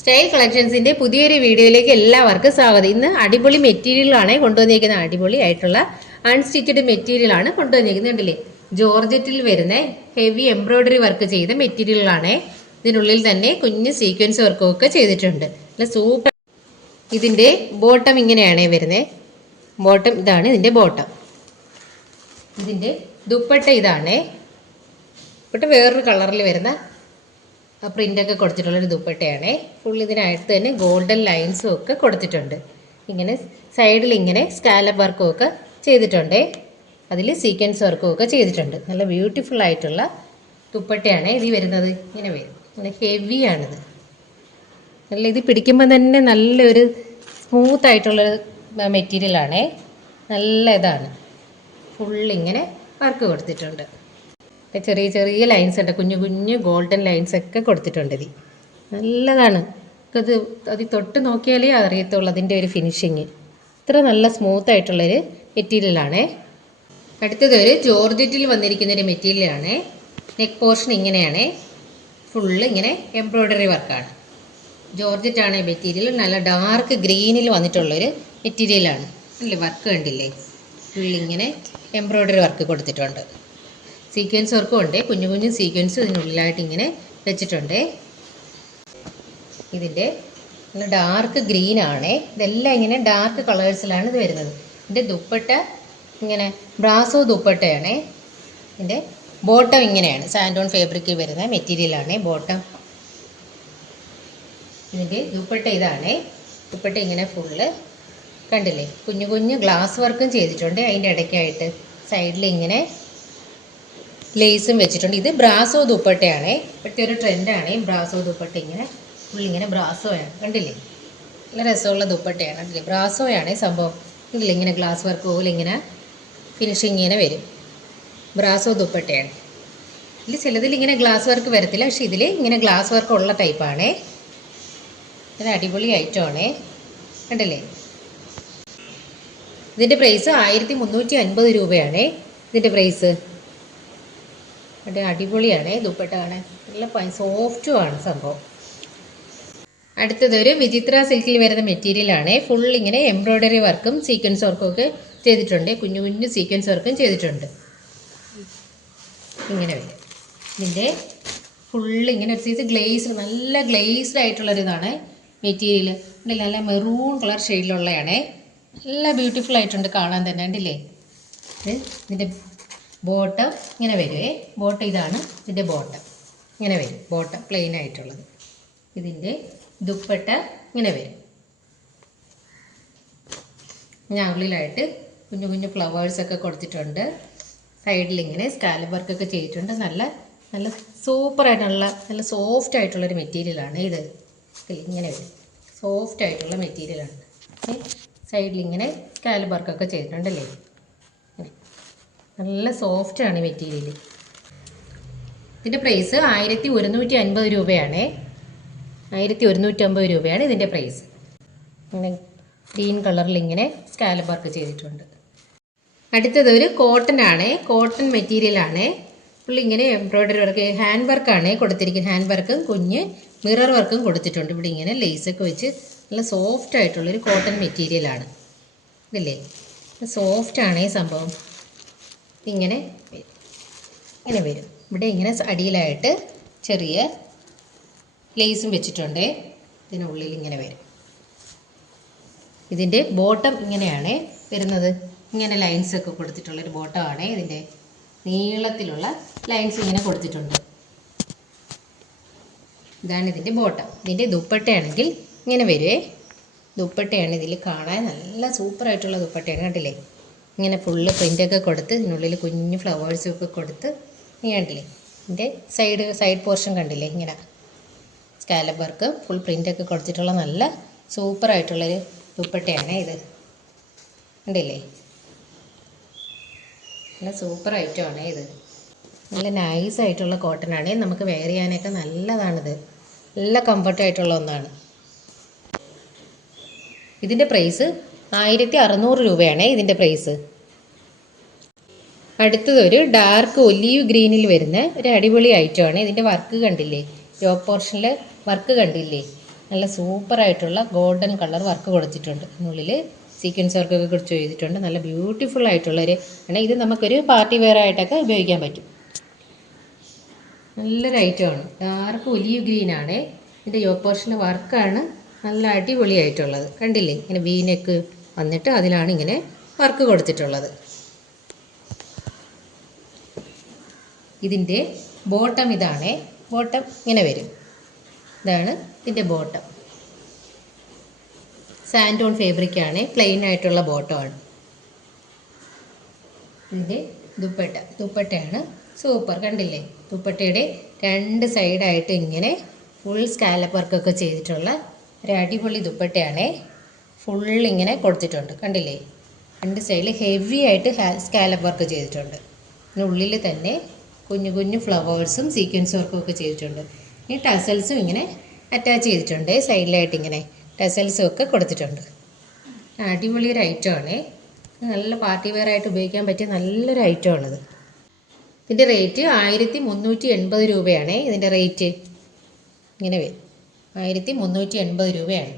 Style കളക്ഷൻസിന്റെ പുതിയൊരു വീഡിയോയിലേക്ക് എല്ലാവർക്കും സ്വാഗതം. ഇന്ന് അടിപൊളി മെറ്റീരിയലാണ് കൊണ്ടുവന്നിരിക്കുന്നത്. അടിപൊളി ആയിട്ടുള്ള അൺസ്റ്റിച്ചഡ് മെറ്റീരിയൽ ആണ് കൊണ്ടുവന്നിരിക്കുന്നത്. കണ്ടില്ലേ, ജോർജറ്റിൽ വരുന്ന ഹെവി എംബ്രോയിഡറി വർക്ക് ചെയ്ത മെറ്റീരിയലാണ്. ഇതിനുള്ളിൽ തന്നെ കുഞ്ഞ് സീക്വൻസ് വർക്കും ഒക്കെ ചെയ്തിട്ടുണ്ട്. സൂപ്പർ. ഇതിന്റെ ബോട്ടം ഇങ്ങനെയാണ് വരുന്നത്. ബോട്ടം ഇതാണ് ഇതിന്റെ ബോട്ടം. ഇതിന്റെ ദുപ്പട്ട ഇതാണ്. ദുപ്പട്ട വേറൊരു കളറിൽ വരുന്ന പ്രിൻ്റൊക്കെ കൊടുത്തിട്ടുള്ളൊരു ദുപ്പട്ടയാണ്. ഫുൾ ഇതിനകത്ത് തന്നെ ഗോൾഡൻ ലൈൻസും ഒക്കെ കൊടുത്തിട്ടുണ്ട്. ഇങ്ങനെ സൈഡിൽ ഇങ്ങനെ സ്കാലപ്പ് വർക്കും ഒക്കെ ചെയ്തിട്ടുണ്ട്. അതിൽ സീക്വൻസ് വർക്കും ഒക്കെ ചെയ്തിട്ടുണ്ട്. നല്ല ബ്യൂട്ടിഫുൾ ആയിട്ടുള്ള ദുപ്പട്ടയാണ് ഇത് വരുന്നത്. ഇങ്ങനെ വരും, ഇങ്ങനെ ഹെവിയാണിത്. നല്ല ഇത് പിടിക്കുമ്പോൾ തന്നെ നല്ലൊരു സ്മൂത്ത് ആയിട്ടുള്ളൊരു മെറ്റീരിയലാണ്. നല്ല ഇതാണ്. ഫുള്ളിങ്ങനെ വർക്ക് കൊടുത്തിട്ടുണ്ട്. ചെറിയ ചെറിയ ലൈൻസ് ഉണ്ട്, കുഞ്ഞു കുഞ്ഞു ഗോൾഡൻ ലൈൻസ് ഒക്കെ കൊടുത്തിട്ടുണ്ട്. ഇത് നല്ലതാണ്. അത് അത് തൊട്ട് നോക്കിയാലേ അറിയത്തുള്ളൂ അതിൻ്റെ ഒരു ഫിനിഷിങ്. ഇത്ര നല്ല സ്മൂത്ത് ആയിട്ടുള്ളൊരു മെറ്റീരിയലാണ്. അടുത്തത് ഒരു ജോർജറ്റിൽ വന്നിരിക്കുന്നൊരു മെറ്റീരിയലാണ്. നെക്ക് പോർഷൻ ഇങ്ങനെയാണ്. ഫുള്ള് ഇങ്ങനെ എംബ്രോയ്ഡറി വർക്കാണ്. ജോർജറ്റാണ് മെറ്റീരിയൽ. നല്ല ഡാർക്ക് ഗ്രീനിൽ വന്നിട്ടുള്ളൊരു മെറ്റീരിയലാണ്. അല്ലേ, വർക്ക് കണ്ടില്ലേ, ഫുള്ളിങ്ങനെ എംബ്രോയ്ഡറി വർക്ക് കൊടുത്തിട്ടുണ്ട്. സീക്വൻസ് വർക്കും ഉണ്ട്. കുഞ്ഞു കുഞ്ഞു സീക്വൻസ് ഇതിനുള്ളിലായിട്ട് ഇങ്ങനെ വെച്ചിട്ടുണ്ട്. ഇതിൻ്റെ നല്ല ഡാർക്ക് ഗ്രീനാണ്. ഇതെല്ലാം ഇങ്ങനെ ഡാർക്ക് കളേഴ്സിലാണ് ഇത് വരുന്നത്. ഇതിൻ്റെ ദുപ്പട്ട ഇങ്ങനെ ബ്രാസോ ദുപ്പട്ടയാണ്. ഇതിൻ്റെ ബോട്ടം ഇങ്ങനെയാണ്. സാൻഡോൺ ഫാബ്രിക്കിൽ വരുന്ന മെറ്റീരിയലാണ് ബോട്ടം. ഇതിൻ്റെ ദുപ്പട്ട ഇതാണ്. ദുപ്പട്ട ഇങ്ങനെ ഫുള്ള് കണ്ടില്ലേ, കുഞ്ഞു കുഞ്ഞു ഗ്ലാസ് വർക്കും ചെയ്തിട്ടുണ്ട്. അതിൻ്റെ ഇടയ്ക്കായിട്ട് സൈഡിൽ ഇങ്ങനെ ലേസും വെച്ചിട്ടുണ്ട്. ഇത് ബ്രാസോ ദുപ്പട്ടയാണ്. ഇപ്പോഴത്തെ ഒരു ട്രെൻഡാണ് ബ്രാസോ ദുപ്പട്ട. ഇങ്ങനെ ഫുള്ളിങ്ങനെ ബ്രാസോയാണ്. കണ്ടില്ലേ, നല്ല രസമുള്ള ദുപ്പട്ടയാണ്. കണ്ടില്ലേ, ബ്രാസോയാണ് സംഭവം. ഇതില്ല ഇങ്ങനെ ഗ്ലാസ് വർക്ക് പോലെ ഇങ്ങനെ ഫിനിഷിങ് ഇങ്ങനെ വരും. ബ്രാസോ ദുപ്പട്ടയാണ്. ഇതിൽ ചിലതിൽ ഇങ്ങനെ ഗ്ലാസ് വർക്ക് വരത്തില്ല, പക്ഷെ ഇതിൽ ഇങ്ങനെ ഗ്ലാസ് വർക്ക് ഉള്ള ടൈപ്പാണ്. ഇത് അടിപൊളി ഐറ്റമാണ്. കണ്ടില്ലേ, ഇതിൻ്റെ പ്രൈസ് 1350 രൂപയാണ്. ഇതിൻ്റെ പ്രൈസ് അടിപൊളിയാണ്. ദുപ്പട്ട കാണാൻ നല്ല സോഫ്റ്റുമാണ് സംഭവം. അടുത്തതൊരു വിചിത്ര സിൽക്കിൽ വരുന്ന മെറ്റീരിയലാണ്. ഫുൾ ഇങ്ങനെ എംബ്രോയ്ഡറി വർക്കും സീക്വൻസ് വർക്കും ഒക്കെ ചെയ്തിട്ടുണ്ട്. കുഞ്ഞു കുഞ്ഞു സീക്വൻസ് വർക്കും ചെയ്തിട്ടുണ്ട്. ഇങ്ങനെ വരും. ഇതിൻ്റെ ഫുള്ളിങ്ങനെ ഒരു സൈസ് ഗ്ലേസ്ഡ്, നല്ല ഗ്ലേസ്ഡ് ആയിട്ടുള്ളൊരിതാണ് മെറ്റീരിയൽ. നല്ല മെറൂൺ കളർ ഷെയ്ഡിലുള്ളതാണ്. നല്ല ബ്യൂട്ടിഫുൾ ആയിട്ടുണ്ട് കാണാൻ തന്നെ. ഉണ്ടല്ലേ, ഇതിൻ്റെ ബോട്ടം ഇങ്ങനെ വരുവേ. ബോട്ടം ഇതാണ് ഇതിൻ്റെ ബോട്ടം. ഇങ്ങനെ വരും ബോട്ടം, പ്ലെയിൻ ആയിട്ടുള്ളത്. ഇതിൻ്റെ ദുപ്പട്ട ഇങ്ങനെ വരും. ഞങ്ങളിലായിട്ട് കുഞ്ഞു കുഞ്ഞു ഫ്ലവേഴ്സൊക്കെ കൊടുത്തിട്ടുണ്ട്. സൈഡിൽ ഇങ്ങനെ സ്കാലപ്പ് വർക്കൊക്കെ ചെയ്തിട്ടുണ്ട്. നല്ല നല്ല സൂപ്പറായിട്ടുള്ള നല്ല സോഫ്റ്റ് ആയിട്ടുള്ളൊരു മെറ്റീരിയലാണ് ഇത്. ഇങ്ങനെ വരും, സോഫ്റ്റ് ആയിട്ടുള്ള മെറ്റീരിയലാണ്. സൈഡിൽ ഇങ്ങനെ സ്കാലപ്പ് വർക്കൊക്കെ ചെയ്തിട്ടുണ്ടല്ലേ. നല്ല സോഫ്റ്റാണ് മെറ്റീരിയൽ. ഇതിൻ്റെ പ്രൈസ് 1150 രൂപയാണ്. 1150 രൂപയാണ് ഇതിൻ്റെ പ്രൈസ്. ഇങ്ങനെ ഗ്രീൻ കളറിൽ ഇങ്ങനെ സ്കാലപ്പ് വർക്ക് ചെയ്തിട്ടുണ്ട്. അടുത്തത് ഒരു കോട്ടൺ ആണ്. കോട്ടൺ മെറ്റീരിയലാണ്. ഫുള്ളി ഇങ്ങനെ എംബ്രോയ്ഡറി വർക്ക്, ഹാൻഡ് വർക്കാണ് കൊടുത്തിരിക്കുന്നത്. ഹാൻഡ് വർക്കും കുഞ്ഞ് മിറർ വർക്കും കൊടുത്തിട്ടുണ്ട്. ഇവിടെ ഇങ്ങനെ ലേസൊക്കെ വെച്ച് നല്ല സോഫ്റ്റ് ആയിട്ടുള്ളൊരു കോട്ടൺ മെറ്റീരിയലാണ്. ഇതല്ലേ, സോഫ്റ്റാണ് ഈ സംഭവം. ഇങ്ങനെ ഇങ്ങനെ വരും. ഇവിടെ ഇങ്ങനെ അടിയിലായിട്ട് ചെറിയ ലേസും വെച്ചിട്ടുണ്ട്. ഇതിനുള്ളിൽ ഇങ്ങനെ വരും. ഇതിൻ്റെ ബോട്ടം ഇങ്ങനെയാണ് വരുന്നത്. ഇങ്ങനെ ലൈൻസൊക്കെ കൊടുത്തിട്ടുള്ളൊരു ബോട്ടമാണ്. ഇതിൻ്റെ നീളത്തിലുള്ള ലൈൻസ് ഇങ്ങനെ കൊടുത്തിട്ടുണ്ട്. ഇതാണ് ഇതിൻ്റെ ബോട്ടം. ഇതിൻ്റെ ദുപ്പട്ടയാണെങ്കിൽ ഇങ്ങനെ വരുവേ. ദുപ്പട്ടയാണ് ഇതിൽ കാണാൻ നല്ല സൂപ്പറായിട്ടുള്ള ദുപ്പട്ടയാണ്. കണ്ടില്ലേ, ഇങ്ങനെ ഫുള്ള് പ്രിൻ്റൊക്കെ കൊടുത്ത് ഇതിനുള്ളിൽ കുഞ്ഞു ഫ്ലവേഴ്സും ഒക്കെ കൊടുത്ത് ഇങ്ങനെ കണ്ടില്ലേ. ഇതിൻ്റെ സൈഡ് പോർഷൻ കണ്ടില്ലേ, ഇങ്ങനെ സ്കാലപ്പ് വർക്ക് ഫുൾ പ്രിൻ്റൊക്കെ കൊടുത്തിട്ടുള്ള നല്ല സൂപ്പറായിട്ടുള്ളൊരു ദുപ്പട്ടയാണ് ഇത്. കണ്ടില്ലേ, നല്ല സൂപ്പർ ഐറ്റമാണ് ഇത്. നല്ല നൈസായിട്ടുള്ള കോട്ടനാണ്. നമുക്ക് വെയർ ചെയ്യാനൊക്കെ നല്ലതാണിത്. നല്ല കംഫർട്ടായിട്ടുള്ള ഒന്നാണ്. ഇതിൻ്റെ പ്രൈസ് 1600 രൂപയാണ് ഇതിൻ്റെ പ്രൈസ്. അടുത്തതൊരു ഡാർക്ക് ഒലീവ് ഗ്രീനിൽ വരുന്ന ഒരു അടിപൊളി ഐറ്റമാണ്. ഇതിൻ്റെ വർക്ക് കണ്ടില്ലേ, യോക്ക് പോർഷനിൽ വർക്ക് കണ്ടില്ലേ, നല്ല സൂപ്പറായിട്ടുള്ള ഗോൾഡൻ കളർ വർക്ക് കൊടുത്തിട്ടുണ്ട്. ഇതിനുള്ളിൽ സീക്വൻസ് വർക്കൊക്കെ കുറിച്ച് ചെയ്തിട്ടുണ്ട്. നല്ല ബ്യൂട്ടിഫുൾ ആയിട്ടുള്ളൊരു ആണ്. ഇത് നമുക്കൊരു പാർട്ടി വെയർ ആയിട്ടൊക്കെ ഉപയോഗിക്കാൻ പറ്റും. നല്ലൊരു ഐറ്റമാണ്. ഡാർക്ക് ഒലീവ് ഗ്രീനാണ്. ഇതിൻ്റെ യോക്ക് പോർഷൻ്റെ വർക്കാണ് നല്ല അടിപൊളിയായിട്ടുള്ളത്. കണ്ടില്ലേ, ഇങ്ങനെ വീനെക്ക് വന്നിട്ട് അതിലാണ് ഇങ്ങനെ വർക്ക് കൊടുത്തിട്ടുള്ളത്. ഇതിൻ്റെ ബോട്ടം ഇതാണ്. ബോട്ടം ഇങ്ങനെ വരും. ഇതാണ് ഇതിൻ്റെ ബോട്ടം. സാൻഡോൺ ഫാബ്രിക്കാണ്. പ്ലെയിൻ ആയിട്ടുള്ള ബോട്ടമാണ്. ഇതിൻ്റെ ദുപ്പട്ടയാണ് സൂപ്പർ. കണ്ടില്ലേ, ദുപ്പട്ടയുടെ രണ്ട് സൈഡായിട്ട് ഇങ്ങനെ ഫുൾ സ്കാലപ്പ് വർക്കൊക്കെ ചെയ്തിട്ടുള്ള ഒരു അടിപൊളി ദുപ്പട്ടയാണ്. ഫുൾ ഇങ്ങനെ കൊടുത്തിട്ടുണ്ട്. കണ്ടില്ലേ, രണ്ട് സൈഡിൽ ഹെവി ആയിട്ട് സ്കാലപ്പ് വർക്ക് ചെയ്തിട്ടുണ്ട്. ഇതിനുള്ളിൽ തന്നെ കുഞ്ഞു കുഞ്ഞു ഫ്ലവേഴ്സും സീക്വൻസ് വർക്കും ഒക്കെ ചെയ്തിട്ടുണ്ട്. ഈ ടസൽസും ഇങ്ങനെ അറ്റാച്ച് ചെയ്തിട്ടുണ്ട്. സൈഡിലായിട്ട് ഇങ്ങനെ ടസൽസും ഒക്കെ കൊടുത്തിട്ടുണ്ട്. അടിപൊളി ഒരു ഐറ്റമാണ്. നല്ല പാർട്ടി വെയർ ആയിട്ട് ഉപയോഗിക്കാൻ പറ്റിയ നല്ലൊരു ഐറ്റമാണിത്. ഇതിൻ്റെ റേറ്റ് 1380 രൂപയാണ്. ഇതിൻ്റെ റേറ്റ് ഇങ്ങനെ വരും. 1380 രൂപയാണ്.